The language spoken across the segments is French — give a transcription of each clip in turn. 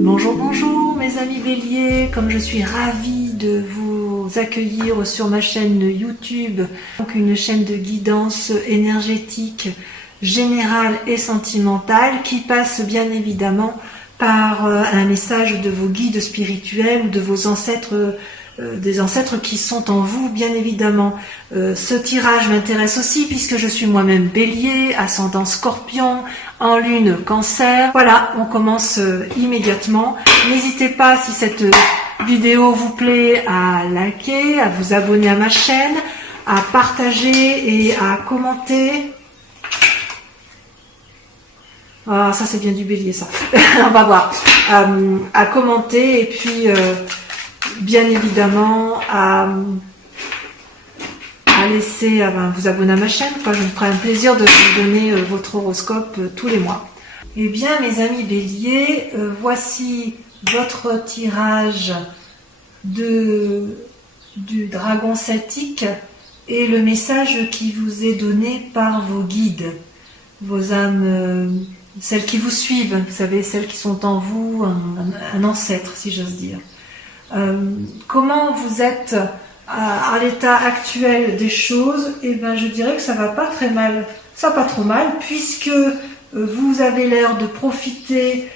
Bonjour, bonjour mes amis béliers, comme je suis ravie de vous accueillir sur ma chaîne YouTube, donc une chaîne de guidance énergétique générale et sentimentale qui passe bien évidemment par un message de vos guides spirituels ou de vos ancêtres, des ancêtres qui sont en vous bien évidemment. Ce tirage m'intéresse aussi puisque je suis moi-même bélier, ascendant scorpion, en lune cancer. Voilà, on commence immédiatement. N'hésitez pas, si cette vidéo vous plaît, à liker, à vous abonner à ma chaîne, à partager et à commenter. Ah, ça c'est bien du bélier ça. On va voir. À commenter et puis bien évidemment à laisser, vous abonner à ma chaîne. Je me ferai un plaisir de vous donner votre horoscope tous les mois. Eh bien mes amis béliers, voici votre tirage du dragon celtique et le message qui vous est donné par vos guides, vos âmes, celles qui vous suivent, vous savez, celles qui sont en vous, un ancêtre si j'ose dire. Comment vous êtes à l'état actuel des choses? Eh bien, je dirais que ça va pas très mal, ça va pas trop mal, puisque vous avez l'air de profiter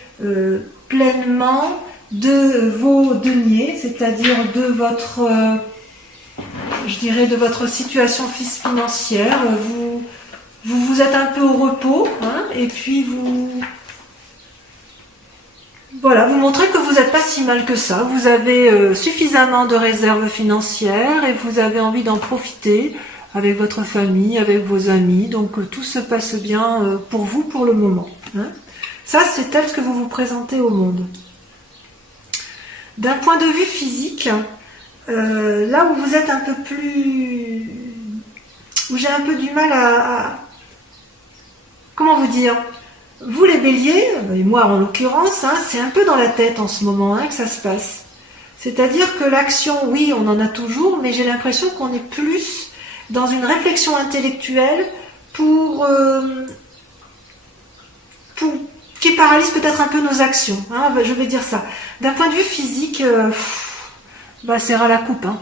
pleinement de vos deniers, c'est-à-dire de votre, je dirais, de votre situation financière. Vous êtes un peu au repos, hein, et puis voilà, vous montrez que vous n'êtes pas si mal que ça. Vous avez suffisamment de réserves financières et vous avez envie d'en profiter avec votre famille, avec vos amis. Donc tout se passe bien pour vous pour le moment. Hein. Ça, c'est tel que vous vous présentez au monde. D'un point de vue physique, là où vous êtes un peu plus... où j'ai un peu du mal à... Comment vous dire ? Vous les béliers, et moi en l'occurrence, hein, c'est un peu dans la tête en ce moment que ça se passe. C'est-à-dire que l'action, oui, on en a toujours, mais j'ai l'impression qu'on est plus dans une réflexion intellectuelle qui paralyse peut-être un peu nos actions. Hein, je vais dire ça. D'un point de vue physique, c'est ras la coupe. Hein.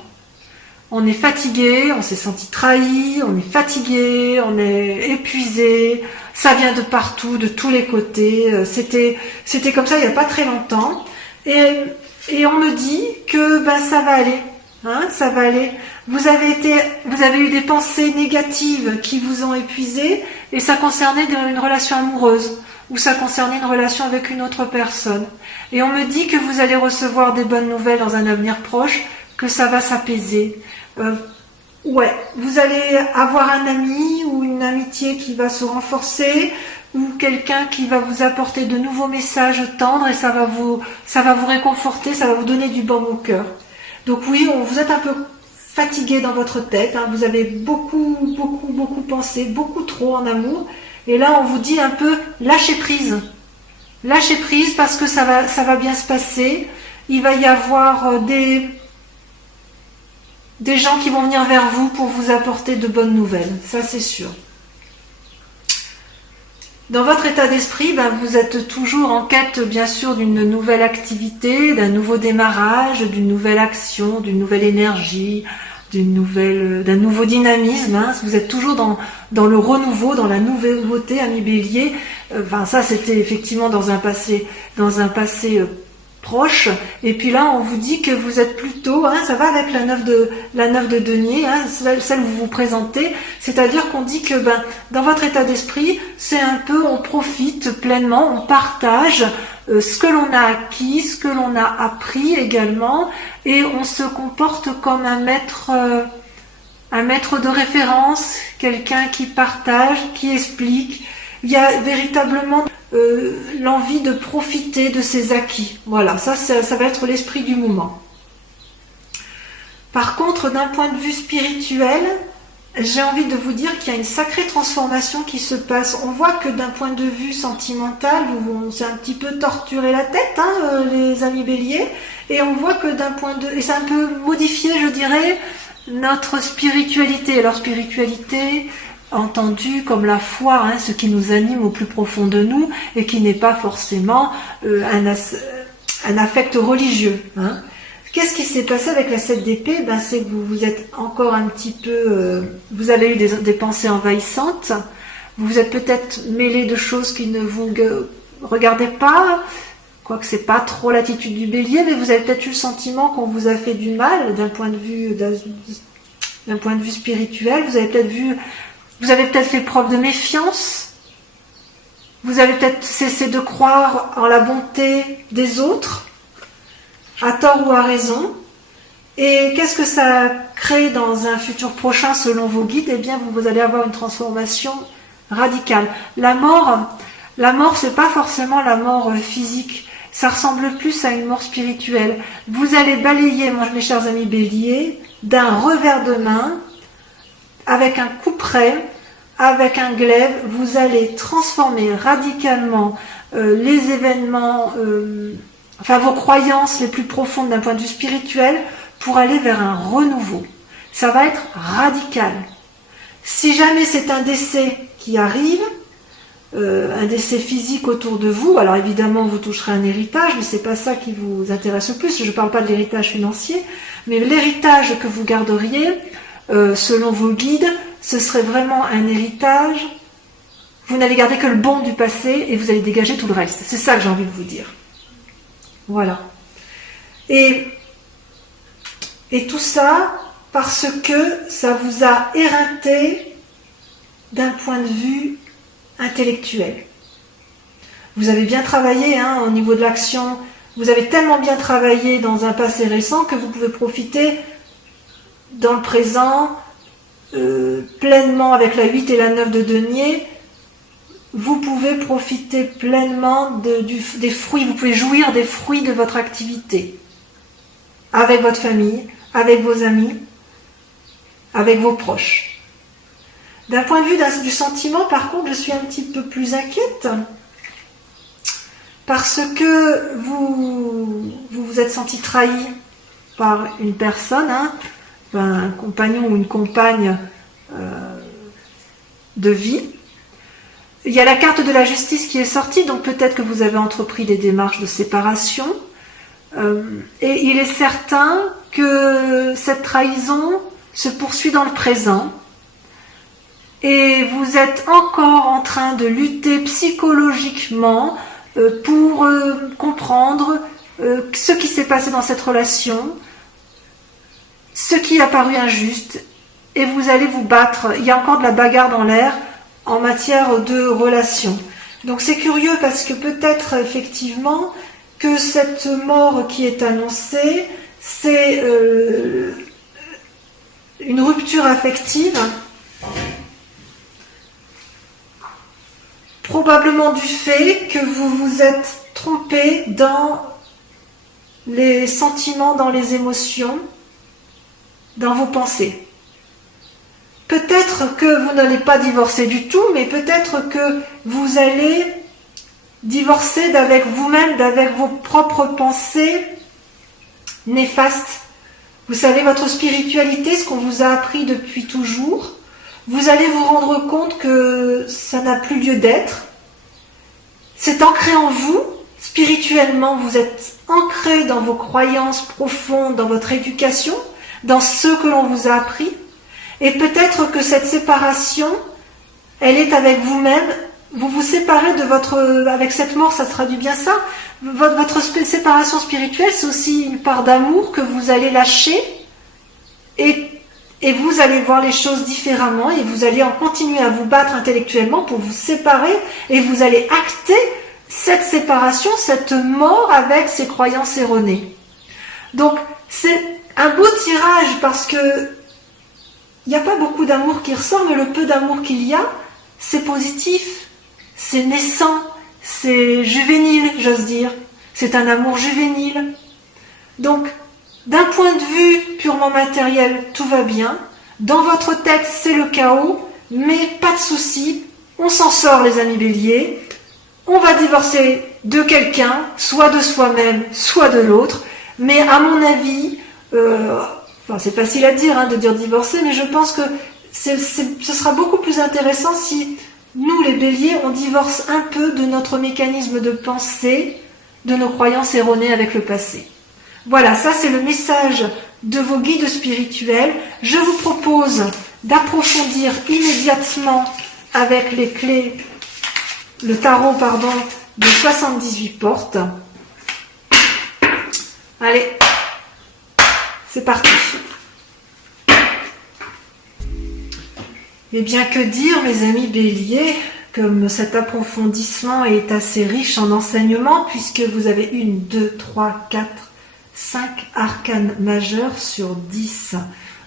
On est fatigué, on s'est senti trahi, on est fatigué, on est épuisé, ça vient de partout, de tous les côtés. C'était comme ça il n'y a pas très longtemps. Et on me dit que ça va aller. Hein, ça va aller. Vous avez eu des pensées négatives qui vous ont épuisé et ça concernait une relation amoureuse ou ça concernait une relation avec une autre personne. Et on me dit que vous allez recevoir des bonnes nouvelles dans un avenir proche, que ça va s'apaiser. Ouais, vous allez avoir un ami ou une amitié qui va se renforcer ou quelqu'un qui va vous apporter de nouveaux messages tendres et ça va vous réconforter, ça va vous donner du baume au cœur. Donc oui, vous êtes un peu fatigué dans votre tête, hein, vous avez beaucoup pensé, beaucoup trop en amour et là on vous dit un peu lâchez prise. Lâchez prise parce que ça va bien se passer, il va y avoir des gens qui vont venir vers vous pour vous apporter de bonnes nouvelles, ça c'est sûr. Dans votre état d'esprit, vous êtes toujours en quête bien sûr d'une nouvelle activité, d'un nouveau démarrage, d'une nouvelle action, d'une nouvelle énergie, d'un nouveau dynamisme. Hein. Vous êtes toujours dans le renouveau, dans la nouveauté, amis bélier. Ça c'était effectivement dans un passé proche, et puis là on vous dit que vous êtes plutôt, hein, ça va avec la 9 de denier, hein, celle où vous vous présentez, c'est-à-dire qu'on dit que dans votre état d'esprit, c'est un peu, on profite pleinement, on partage ce que l'on a acquis, ce que l'on a appris également, et on se comporte comme un maître de référence, quelqu'un qui partage, qui explique. Il y a véritablement l'envie de profiter de ses acquis. Voilà, ça va être l'esprit du moment. Par contre, d'un point de vue spirituel, j'ai envie de vous dire qu'il y a une sacrée transformation qui se passe. On voit que d'un point de vue sentimental, on s'est un petit peu torturé la tête, hein, les amis béliers, et on voit que et c'est un peu modifié, je dirais, notre spiritualité. Alors spiritualité, entendu comme la foi, hein, ce qui nous anime au plus profond de nous et qui n'est pas forcément un affect religieux. Hein. Qu'est-ce qui s'est passé avec la 7 d'épée? C'est que vous êtes encore un petit peu... vous avez eu des pensées envahissantes. Vous vous êtes peut-être mêlé de choses qui ne vous regardaient pas. Quoique c'est pas trop l'attitude du bélier, mais vous avez peut-être eu le sentiment qu'on vous a fait du mal d'un point de vue spirituel. Vous avez peut-être fait preuve de méfiance. Vous avez peut-être cessé de croire en la bonté des autres, à tort ou à raison. Et qu'est-ce que ça crée dans un futur prochain selon vos guides? Eh bien, vous allez avoir une transformation radicale. La mort, c'est pas forcément la mort physique. Ça ressemble plus à une mort spirituelle. Vous allez balayer, mes chers amis béliers, d'un revers de main, avec un couperet, avec un glaive, vous allez transformer radicalement les événements, vos croyances les plus profondes d'un point de vue spirituel pour aller vers un renouveau. Ça va être radical. Si jamais c'est un décès qui arrive, un décès physique autour de vous, alors évidemment vous toucherez un héritage, mais c'est pas ça qui vous intéresse le plus. Je ne parle pas de l'héritage financier, mais l'héritage que vous garderiez, selon vos guides, ce serait vraiment un héritage. Vous n'allez garder que le bon du passé et vous allez dégager tout le reste. C'est ça que j'ai envie de vous dire. Voilà. Et tout ça parce que ça vous a éreinté d'un point de vue intellectuel. Vous avez bien travaillé au niveau de l'action. Vous avez tellement bien travaillé dans un passé récent que vous pouvez profiter dans le présent pleinement avec la 8 et la 9 de denier. Vous pouvez profiter pleinement des fruits, vous pouvez jouir des fruits de votre activité avec votre famille, avec vos amis, avec vos proches. D'un point de vue du sentiment, par contre, je suis un petit peu plus inquiète parce que vous vous êtes senti trahi par une personne, un compagnon ou une compagne de vie. Il y a la carte de la justice qui est sortie, donc peut-être que vous avez entrepris des démarches de séparation. Et il est certain que cette trahison se poursuit dans le présent. Et vous êtes encore en train de lutter psychologiquement pour comprendre ce qui s'est passé dans cette relation, ce qui a paru injuste, et vous allez vous battre. Il y a encore de la bagarre dans l'air en matière de relations. Donc c'est curieux parce que peut-être effectivement que cette mort qui est annoncée, c'est une rupture affective, probablement du fait que vous vous êtes trompé dans les sentiments, dans les émotions, dans vos pensées. Peut-être que vous n'allez pas divorcer du tout, mais peut-être que vous allez divorcer d'avec vous-même, d'avec vos propres pensées néfastes. Vous savez, votre spiritualité, ce qu'on vous a appris depuis toujours, vous allez vous rendre compte que ça n'a plus lieu d'être. C'est ancré en vous, spirituellement, vous êtes ancré dans vos croyances profondes, dans votre éducation, dans ce que l'on vous a appris. Et peut-être que cette séparation, elle est avec vous-même. Vous vous séparez de votre... Avec cette mort, ça se traduit bien ça. Votre séparation spirituelle, c'est aussi une part d'amour que vous allez lâcher. Et vous allez voir les choses différemment. Et vous allez en continuer à vous battre intellectuellement pour vous séparer. Et vous allez acter cette séparation, cette mort avec ces croyances erronées. Donc, c'est un beau tirage parce que il n'y a pas beaucoup d'amour qui ressort, mais le peu d'amour qu'il y a, c'est positif, c'est naissant, c'est juvénile, j'ose dire. C'est un amour juvénile. Donc, d'un point de vue purement matériel, tout va bien. Dans votre tête, c'est le chaos, mais pas de souci. On s'en sort, les amis béliers. On va divorcer de quelqu'un, soit de soi-même, soit de l'autre. Mais à mon avis... c'est facile à dire de dire divorcer, mais je pense que ce sera beaucoup plus intéressant si nous, les béliers, on divorce un peu de notre mécanisme de pensée de nos croyances erronées avec le passé. Voilà, ça c'est le message de vos guides spirituels. Je vous propose d'approfondir immédiatement avec les clés, le tarot, pardon, de 78 portes. Allez, c'est parti. Eh bien, que dire, mes amis béliers, comme cet approfondissement est assez riche en enseignements, puisque vous avez 1, 2, 3, 4, 5 arcanes majeurs sur 10.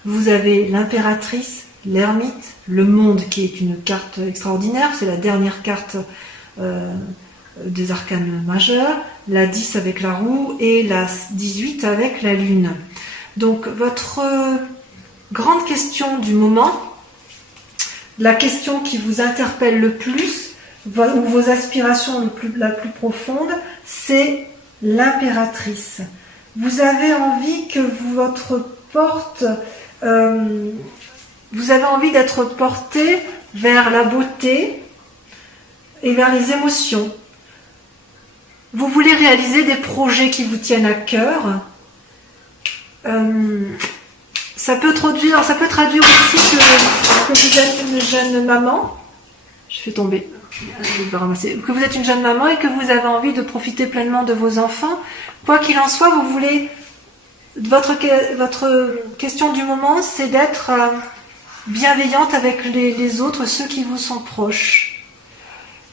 Vous avez l'impératrice, l'ermite, le monde qui est une carte extraordinaire, c'est la dernière carte des arcanes majeurs, la 10 avec la roue et la 18 avec la lune. Donc votre grande question du moment, la question qui vous interpelle le plus, ou vos aspirations la plus profonde, c'est l'impératrice. Vous avez envie que votre porte, vous avez envie d'être porté vers la beauté et vers les émotions. Vous voulez réaliser des projets qui vous tiennent à cœur. Ça peut traduire aussi que vous êtes une jeune maman. Je fais tomber. Je vais ramasser. Que vous êtes une jeune maman et que vous avez envie de profiter pleinement de vos enfants. Quoi qu'il en soit, vous voulez. Votre question du moment, c'est d'être bienveillante avec les autres, ceux qui vous sont proches.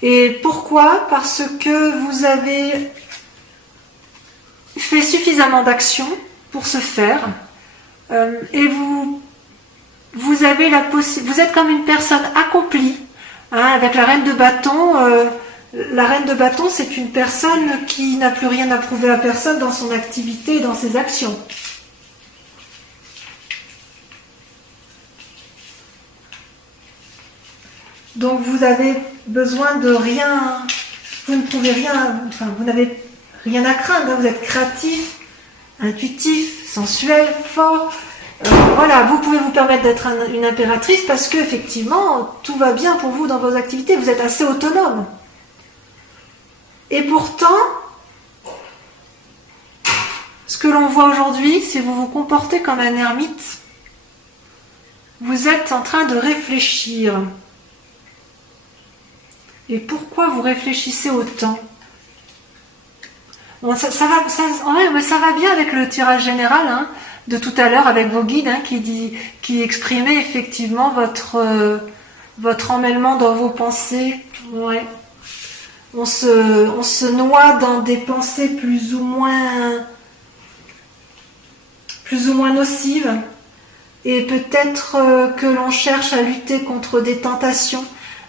Et pourquoi? Parce que vous avez fait suffisamment d'actions pour ce faire. Et vous avez vous êtes comme une personne accomplie, hein, avec la reine de bâton. La reine de bâton, c'est une personne qui n'a plus rien à prouver à personne dans son activité et dans ses actions. Donc vous avez besoin de rien, vous ne pouvez rien, enfin vous n'avez rien à craindre, hein, vous êtes créatif, intuitif, sensuel, fort. Voilà, vous pouvez vous permettre d'être une impératrice parce que effectivement tout va bien pour vous dans vos activités, vous êtes assez autonome. Et pourtant, ce que l'on voit aujourd'hui, c'est que vous vous comportez comme un ermite. Vous êtes en train de réfléchir. Et pourquoi vous réfléchissez autant? Bon, ça va bien avec le tirage général, hein, de tout à l'heure avec vos guides, hein, qui exprimaient effectivement votre emmêlement dans vos pensées. Ouais. On se noie dans des pensées plus ou moins nocives, et peut-être que l'on cherche à lutter contre des tentations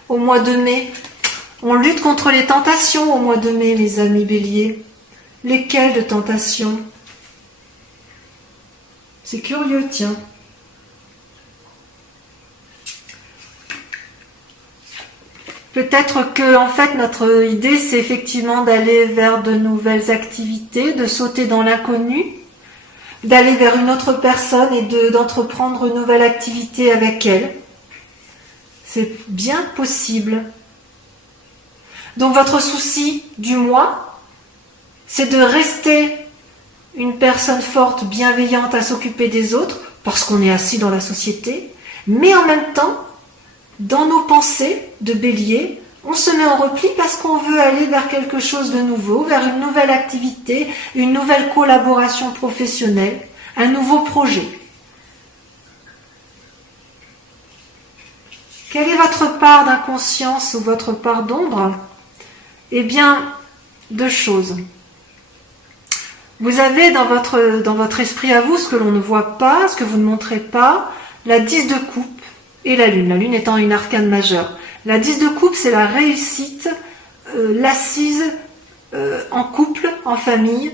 au mois de mai. On lutte contre les tentations au mois de mai, mes amis béliers. Lesquelles de tentations? C'est curieux, tiens. Peut-être que, en fait, notre idée, c'est effectivement d'aller vers de nouvelles activités, de sauter dans l'inconnu, d'aller vers une autre personne et d'entreprendre une nouvelle activité avec elle. C'est bien possible. Donc votre souci du mois, c'est de rester une personne forte, bienveillante à s'occuper des autres, parce qu'on est assis dans la société, mais en même temps, dans nos pensées de bélier, on se met en repli parce qu'on veut aller vers quelque chose de nouveau, vers une nouvelle activité, une nouvelle collaboration professionnelle, un nouveau projet. Quelle est votre part d'inconscience ou votre part d'ombre? Eh bien, deux choses. Vous avez dans votre esprit à vous, ce que l'on ne voit pas, ce que vous ne montrez pas, la 10 de coupe et la lune étant une arcane majeure. La 10 de coupe, c'est la réussite, l'assise en couple, en famille,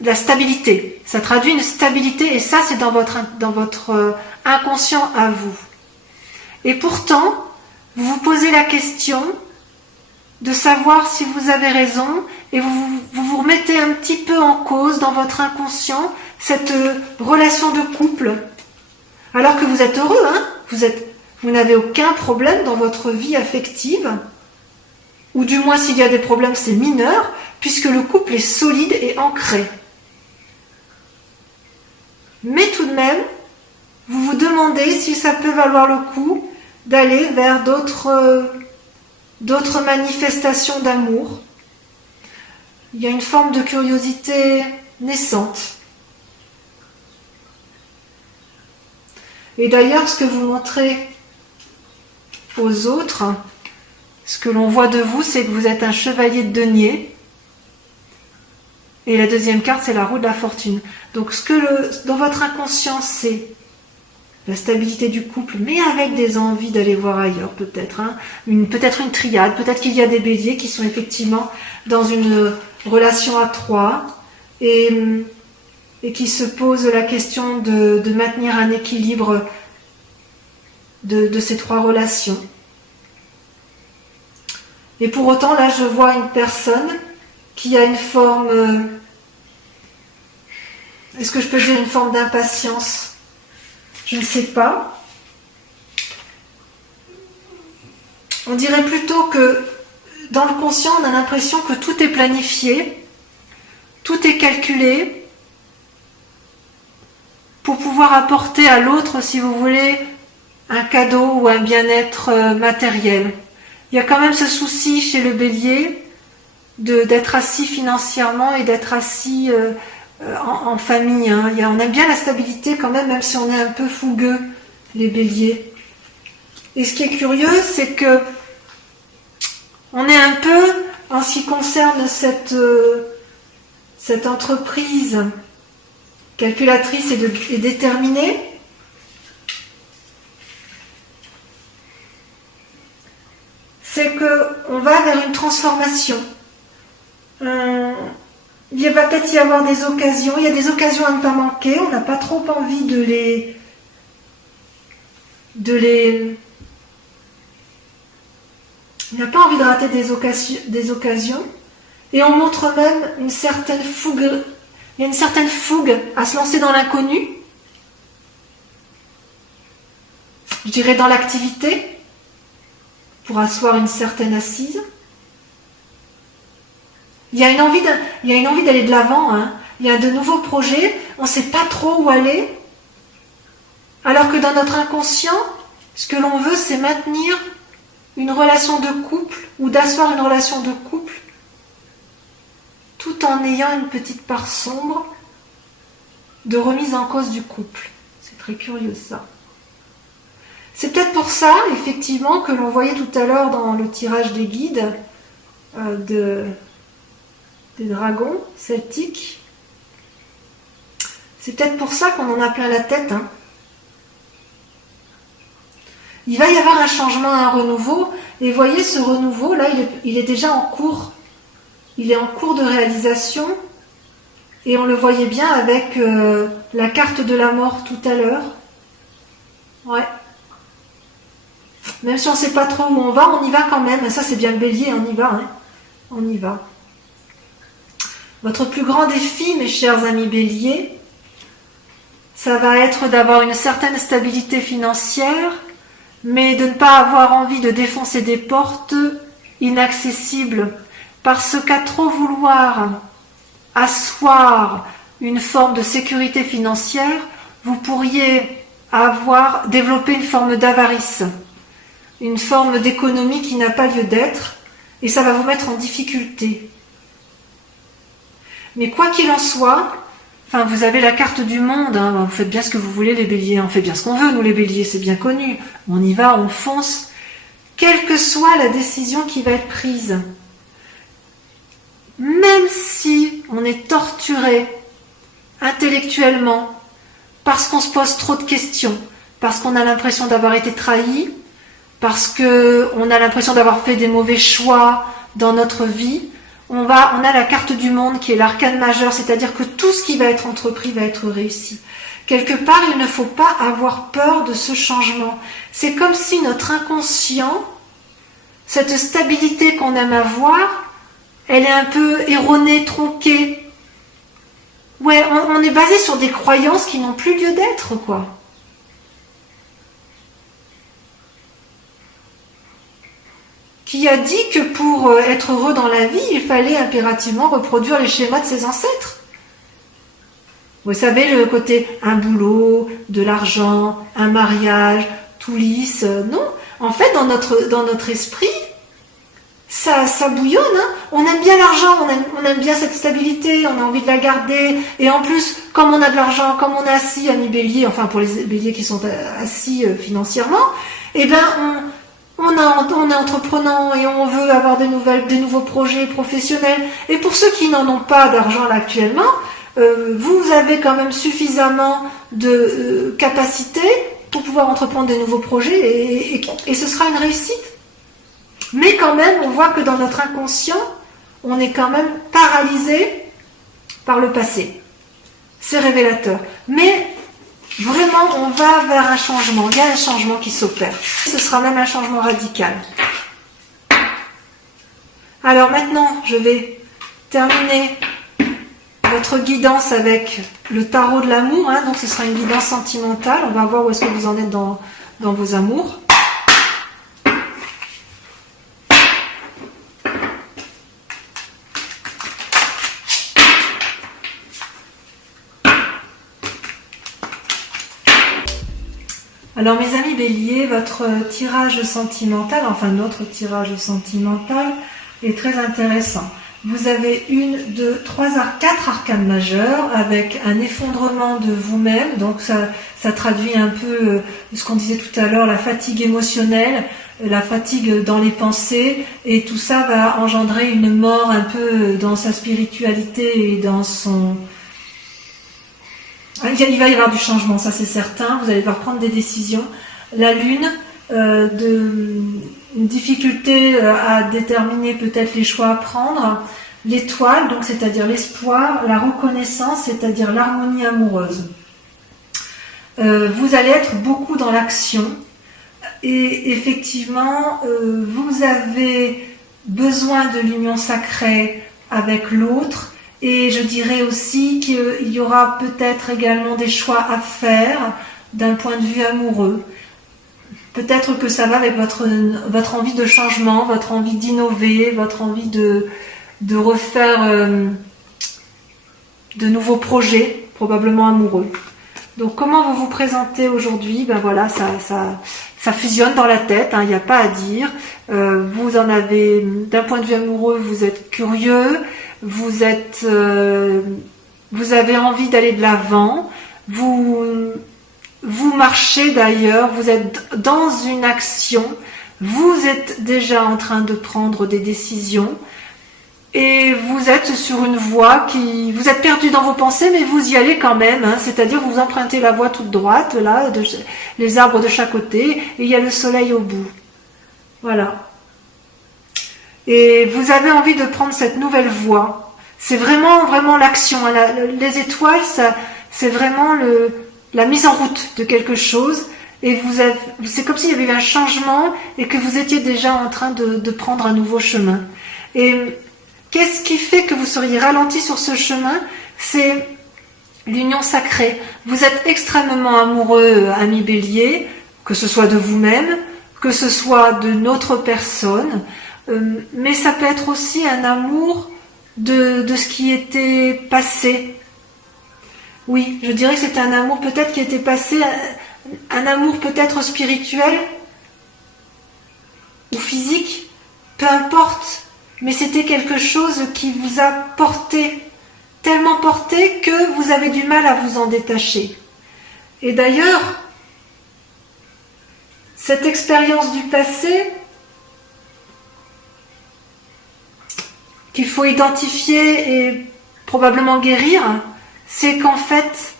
la stabilité. Ça traduit une stabilité et ça, c'est dans votre inconscient à vous. Et pourtant, vous vous posez la question de savoir si vous avez raison et vous remettez un petit peu en cause dans votre inconscient cette relation de couple. Alors que vous êtes heureux, hein, vous n'avez aucun problème dans votre vie affective, ou du moins s'il y a des problèmes c'est mineur, puisque le couple est solide et ancré. Mais tout de même, vous vous demandez si ça peut valoir le coup d'aller vers d'autres manifestations d'amour. Il y a une forme de curiosité naissante. Et d'ailleurs, ce que vous montrez aux autres, ce que l'on voit de vous, c'est que vous êtes un chevalier de denier. Et la deuxième carte, c'est la roue de la fortune. Donc, dans votre inconscient, c'est la stabilité du couple, mais avec des envies d'aller voir ailleurs, peut-être. Hein. Peut-être une triade, peut-être qu'il y a des béliers qui sont effectivement dans une relation à trois et qui se posent la question de maintenir un équilibre de ces trois relations. Et pour autant, là, je vois une personne qui a une forme... est-ce que je peux dire une forme d'impatience ? Je ne sais pas. On dirait plutôt que dans le conscient, on a l'impression que tout est planifié, tout est calculé pour pouvoir apporter à l'autre, si vous voulez, un cadeau ou un bien-être matériel. Il y a quand même ce souci chez le bélier d'être assis financièrement et d'être assis en famille. Hein. On aime bien la stabilité quand même si on est un peu fougueux, les béliers. Et ce qui est curieux, c'est que on est un peu, en ce qui concerne cette entreprise calculatrice et déterminée, c'est qu'on va vers une transformation. Il va peut-être y avoir des occasions, il y a des occasions à ne pas manquer, on n'a pas trop envie de on n'a pas envie de rater des occasions, et on montre même une certaine fougue, il y a une certaine fougue à se lancer dans l'inconnu, je dirais dans l'activité, pour asseoir une certaine assise. Il y a une envie d'aller de l'avant, hein. Il y a de nouveaux projets, on ne sait pas trop où aller, alors que dans notre inconscient, ce que l'on veut, c'est maintenir une relation de couple ou d'asseoir une relation de couple tout en ayant une petite part sombre de remise en cause du couple. C'est très curieux ça. C'est peut-être pour ça, effectivement, que l'on voyait tout à l'heure dans le tirage des guides des dragons celtiques. C'est peut-être pour ça qu'on en a plein la tête. Hein. Il va y avoir un changement, un renouveau. Et voyez, ce renouveau, là, il est déjà en cours. Il est en cours de réalisation. Et on le voyait bien avec la carte de la mort tout à l'heure. Ouais. Même si on ne sait pas trop où on y va quand même. Ça, c'est bien le bélier, on y va. Hein. On y va. Votre plus grand défi, mes chers amis béliers, ça va être d'avoir une certaine stabilité financière, mais de ne pas avoir envie de défoncer des portes inaccessibles, parce qu'à trop vouloir asseoir une forme de sécurité financière, vous pourriez développer une forme d'avarice, une forme d'économie qui n'a pas lieu d'être, et ça va vous mettre en difficulté. Mais quoi qu'il en soit, vous avez la carte du monde, hein, vous faites bien ce que vous voulez les béliers, on fait bien ce qu'on veut nous les béliers, c'est bien connu, on y va, on fonce, quelle que soit la décision qui va être prise. Même si on est torturé intellectuellement, parce qu'on se pose trop de questions, parce qu'on a l'impression d'avoir été trahi, parce qu'on a l'impression d'avoir fait des mauvais choix dans notre vie, on a la carte du monde qui est l'arcane majeur, c'est-à-dire que tout ce qui va être entrepris va être réussi. Quelque part, il ne faut pas avoir peur de ce changement. C'est comme si notre inconscient, cette stabilité qu'on aime avoir, elle est un peu erronée, tronquée. Ouais, on est basé sur des croyances qui n'ont plus lieu d'être, quoi. qui a dit que pour être heureux dans la vie, il fallait impérativement reproduire les schémas de ses ancêtres. Vous savez, le côté un boulot, de l'argent, un mariage, tout lisse, non. En fait, dans notre esprit, ça bouillonne. Hein. On aime bien l'argent, on aime bien cette stabilité, on a envie de la garder. Et en plus, comme on a de l'argent, comme on est assis, amis bélier, enfin pour les béliers qui sont assis financièrement, eh ben on est entreprenant et on veut avoir des nouveaux projets professionnels. Et pour ceux qui n'en ont pas d'argent là actuellement, vous avez quand même suffisamment de capacité pour pouvoir entreprendre des nouveaux projets et ce sera une réussite. Mais quand même, on voit que dans notre inconscient, on est quand même paralysé par le passé. C'est révélateur. Mais vraiment, on va vers un changement. Il y a un changement qui s'opère. Ce sera même un changement radical. Alors maintenant, je vais terminer votre guidance avec le tarot de l'amour. Hein. Donc ce sera une guidance sentimentale. On va voir où est-ce que vous en êtes dans vos amours. Alors mes amis béliers, votre tirage sentimental, enfin notre tirage sentimental est très intéressant. Vous avez 4 arcanes majeures avec un effondrement de vous-même, donc ça traduit un peu ce qu'on disait tout à l'heure, la fatigue émotionnelle, la fatigue dans les pensées, et tout ça va engendrer une mort un peu dans sa spiritualité et dans son... Il va y avoir du changement, ça c'est certain, vous allez devoir prendre des décisions. La lune, une difficulté à déterminer peut-être les choix à prendre. L'étoile, donc c'est-à-dire l'espoir. La reconnaissance, c'est-à-dire l'harmonie amoureuse. Vous allez être beaucoup dans l'action. Et effectivement, vous avez besoin de l'union sacrée avec l'autre. Et je dirais aussi qu'il y aura peut-être également des choix à faire d'un point de vue amoureux. Peut-être que ça va avec votre envie de changement, votre envie d'innover, votre envie de refaire de nouveaux projets, probablement amoureux. Donc comment vous vous présentez aujourd'hui? Ben voilà, ça fusionne dans la tête, hein, il n'y a pas à dire. Vous en avez, d'un point de vue amoureux, vous êtes curieux, vous avez envie d'aller de l'avant, vous marchez d'ailleurs, vous êtes dans une action, vous êtes déjà en train de prendre des décisions et vous êtes sur une voie vous êtes perdu dans vos pensées mais vous y allez quand même, hein, c'est-à-dire vous empruntez la voie toute droite, là, les arbres de chaque côté et il y a le soleil au bout. Voilà. Et vous avez envie de prendre cette nouvelle voie. C'est vraiment l'action. Hein. Les étoiles, c'est vraiment la mise en route de quelque chose. Et c'est comme s'il y avait eu un changement et que vous étiez déjà en train de prendre un nouveau chemin. Et qu'est-ce qui fait que vous seriez ralenti sur ce chemin? C'est l'union sacrée. Vous êtes extrêmement amoureux, ami bélier, que ce soit de vous-même, que ce soit d'une autre personne. Mais ça peut être aussi un amour de ce qui était passé. Oui, je dirais que c'est un amour peut-être qui était passé, un amour peut-être spirituel ou physique, peu importe, mais c'était quelque chose qui vous a porté, tellement porté que vous avez du mal à vous en détacher. Et d'ailleurs, cette expérience du passé, qu'il faut identifier et probablement guérir, c'est qu'en fait,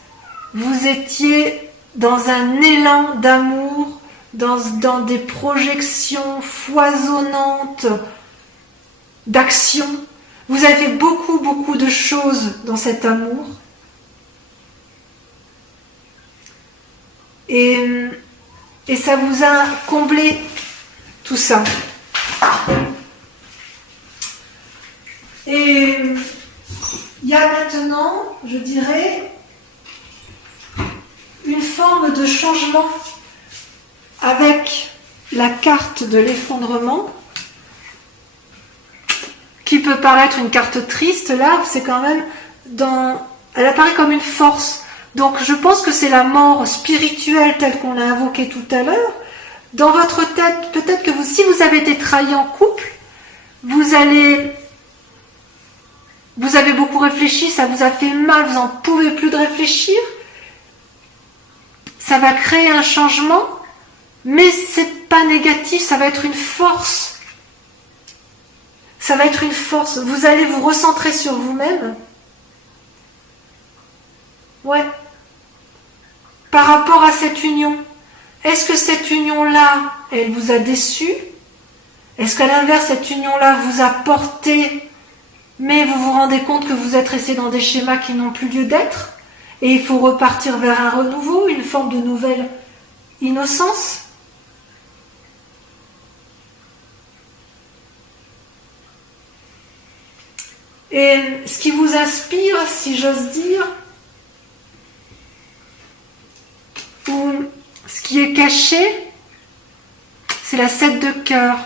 vous étiez dans un élan d'amour, dans des projections foisonnantes d'action. Vous avez fait beaucoup de choses dans cet amour. Et ça vous a comblé tout ça. Et il y a maintenant, je dirais, une forme de changement avec la carte de l'effondrement qui peut paraître une carte triste, là, c'est quand même elle apparaît comme une force. Donc je pense que c'est la mort spirituelle telle qu'on l'a invoquée tout à l'heure. Dans votre tête, peut-être que si vous avez été trahi en couple, vous avez beaucoup réfléchi, ça vous a fait mal, vous n'en pouvez plus de réfléchir. Ça va créer un changement, mais c'est pas négatif, ça va être une force. Ça va être une force. Vous allez vous recentrer sur vous-même. Ouais. Par rapport à cette union, est-ce que cette union-là, elle vous a déçu? Est-ce qu'à l'inverse, cette union-là vous a porté, mais vous vous rendez compte que vous êtes resté dans des schémas qui n'ont plus lieu d'être? Et il faut repartir vers un renouveau, une forme de nouvelle innocence? Et ce qui vous inspire, si j'ose dire, ou ce qui est caché, c'est la 7 de cœur.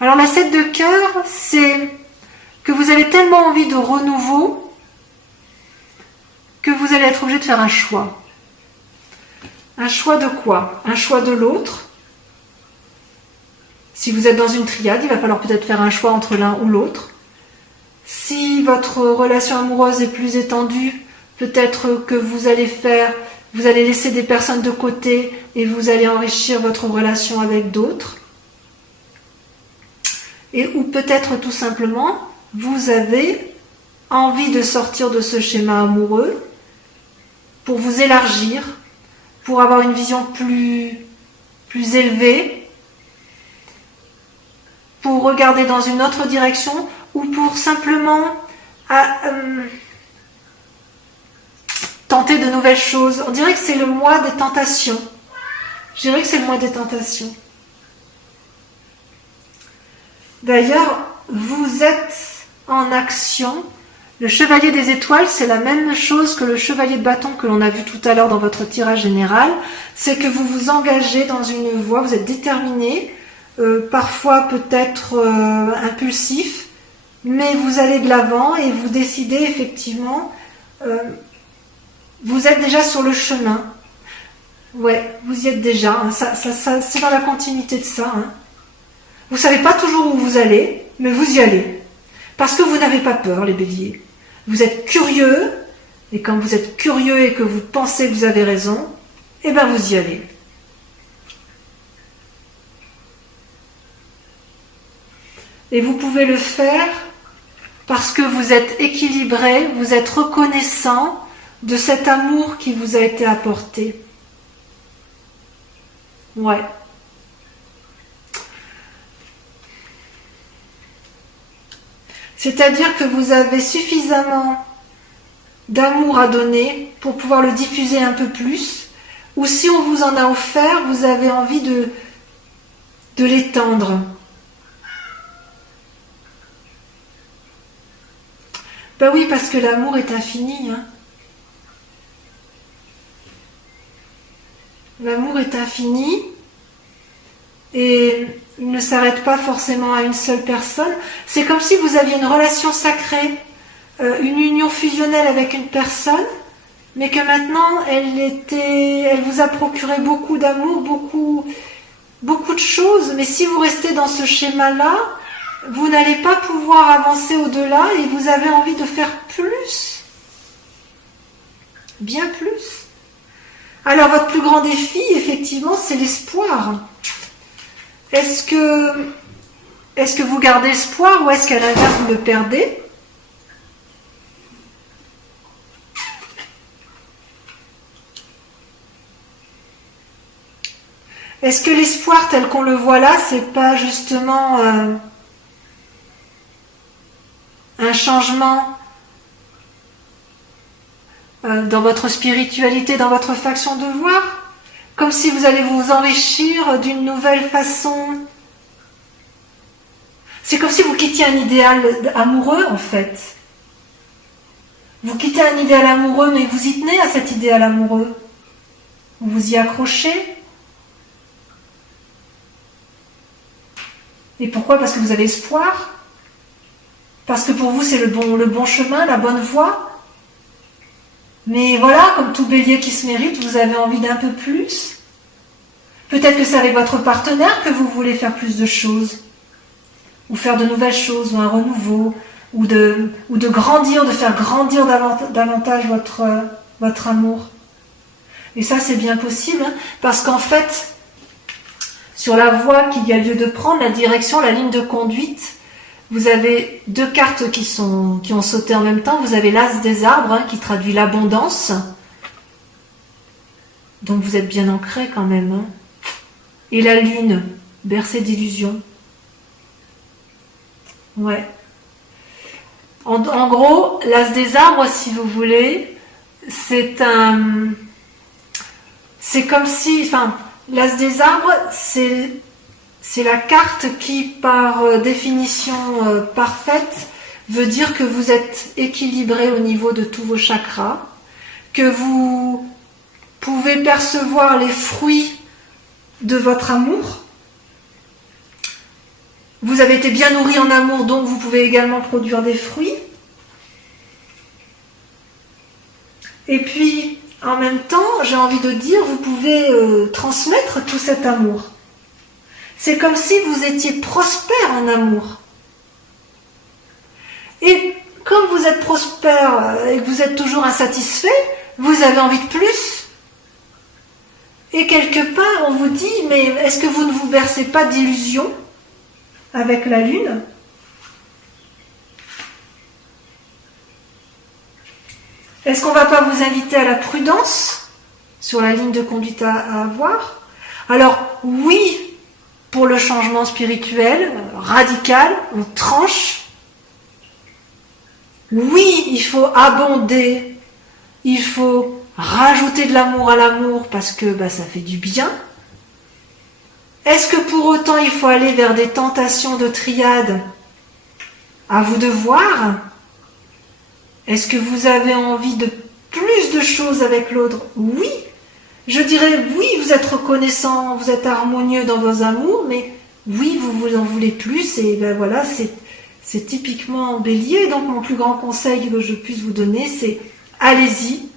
Alors la 7 de cœur, c'est que vous avez tellement envie de renouveau que vous allez être obligé de faire un choix. Un choix de quoi? Un choix de l'autre. Si vous êtes dans une triade, il va falloir peut-être faire un choix entre l'un ou l'autre. Si votre relation amoureuse est plus étendue, peut-être que vous allez laisser des personnes de côté et vous allez enrichir votre relation avec d'autres. Ou peut-être tout simplement, vous avez envie de sortir de ce schéma amoureux pour vous élargir, pour avoir une vision plus élevée, pour regarder dans une autre direction ou pour simplement tenter de nouvelles choses. On dirait que c'est le mois des tentations. Je dirais que c'est le mois des tentations. D'ailleurs, vous êtes en action. Le chevalier des étoiles, c'est la même chose que le chevalier de bâton que l'on a vu tout à l'heure dans votre tirage général. C'est que vous vous engagez dans une voie, vous êtes déterminé, parfois peut-être impulsif, mais vous allez de l'avant et vous décidez effectivement, vous êtes déjà sur le chemin. Ouais, vous y êtes déjà, hein. Ça, c'est dans la continuité de ça. Hein. Vous ne savez pas toujours où vous allez, mais vous y allez. Parce que vous n'avez pas peur, les béliers. Vous êtes curieux, et quand vous êtes curieux et que vous pensez que vous avez raison, eh bien vous y allez. Et vous pouvez le faire parce que vous êtes équilibré, vous êtes reconnaissant de cet amour qui vous a été apporté. Ouais. C'est-à-dire que vous avez suffisamment d'amour à donner pour pouvoir le diffuser un peu plus, ou si on vous en a offert, vous avez envie de l'étendre. Ben oui, parce que l'amour est infini. Hein. L'amour est infini et il ne s'arrête pas forcément à une seule personne. C'est comme si vous aviez une relation sacrée, une union fusionnelle avec une personne, mais que maintenant elle vous a procuré beaucoup d'amour, beaucoup de choses. Mais si vous restez dans ce schéma-là, vous n'allez pas pouvoir avancer au-delà et vous avez envie de faire plus. Bien plus. Alors votre plus grand défi, effectivement, c'est l'espoir. Est-ce que vous gardez espoir ou est-ce qu'à l'inverse vous le perdez? Est-ce que l'espoir tel qu'on le voit là, c'est pas justement un changement dans votre spiritualité, dans votre façon de voir? Comme si vous allez vous enrichir d'une nouvelle façon. C'est comme si vous quittiez un idéal amoureux, en fait. Vous quittez un idéal amoureux, mais vous y tenez à cet idéal amoureux. Vous vous y accrochez. Et pourquoi? Parce que vous avez espoir. parce que pour vous c'est le bon chemin, la bonne voie. Mais voilà, comme tout bélier qui se mérite, vous avez envie d'un peu plus. Peut-être que c'est avec votre partenaire que vous voulez faire plus de choses, ou faire de nouvelles choses, ou un renouveau, ou de grandir, de faire grandir davantage votre amour. Et ça, c'est bien possible, hein, parce qu'en fait, sur la voie qu'il y a lieu de prendre, la direction, la ligne de conduite, vous avez deux cartes qui ont sauté en même temps. Vous avez l'As des arbres, hein, qui traduit l'abondance. Donc vous êtes bien ancré quand même. Hein. Et la lune, bercée d'illusions. Ouais. En gros, l'As des arbres, si vous voulez, c'est comme si, enfin, l'As des arbres, c'est la carte qui, par définition parfaite, veut dire que vous êtes équilibré au niveau de tous vos chakras, que vous pouvez percevoir les fruits de votre amour. Vous avez été bien nourri en amour, donc vous pouvez également produire des fruits. Et puis, en même temps, j'ai envie de dire, vous pouvez transmettre tout cet amour. C'est comme si vous étiez prospère en amour. Et comme vous êtes prospère et que vous êtes toujours insatisfait, vous avez envie de plus. Et quelque part, on vous dit, mais est-ce que vous ne vous bercez pas d'illusions avec la lune ? Est-ce qu'on ne va pas vous inviter à la prudence sur la ligne de conduite à avoir ? Alors, oui, pour le changement spirituel, radical, on tranche. Oui, il faut abonder, il faut rajouter de l'amour à l'amour parce que ça fait du bien. Est-ce que pour autant il faut aller vers des tentations de triade ? À vous de voir. Est-ce que vous avez envie de plus de choses avec l'autre ? Oui. Je dirais oui, vous êtes reconnaissant, vous êtes harmonieux dans vos amours, mais oui, vous en voulez plus, et voilà, c'est typiquement Bélier. Donc mon plus grand conseil que je puisse vous donner, c'est allez-y,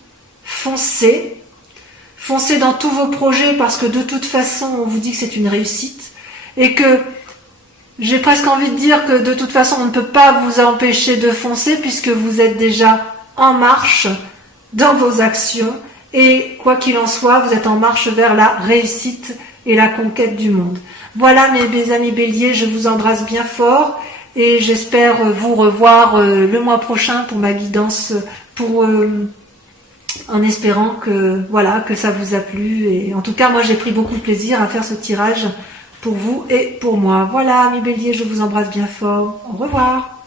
foncez dans tous vos projets, parce que de toute façon, on vous dit que c'est une réussite, et que j'ai presque envie de dire que de toute façon, on ne peut pas vous empêcher de foncer, puisque vous êtes déjà en marche dans vos actions, et quoi qu'il en soit, vous êtes en marche vers la réussite et la conquête du monde. Voilà mes amis Béliers, je vous embrasse bien fort et j'espère vous revoir le mois prochain pour ma guidance, en espérant que ça vous a plu. Et en tout cas, moi j'ai pris beaucoup de plaisir à faire ce tirage pour vous et pour moi. Voilà mes Béliers, je vous embrasse bien fort. Au revoir.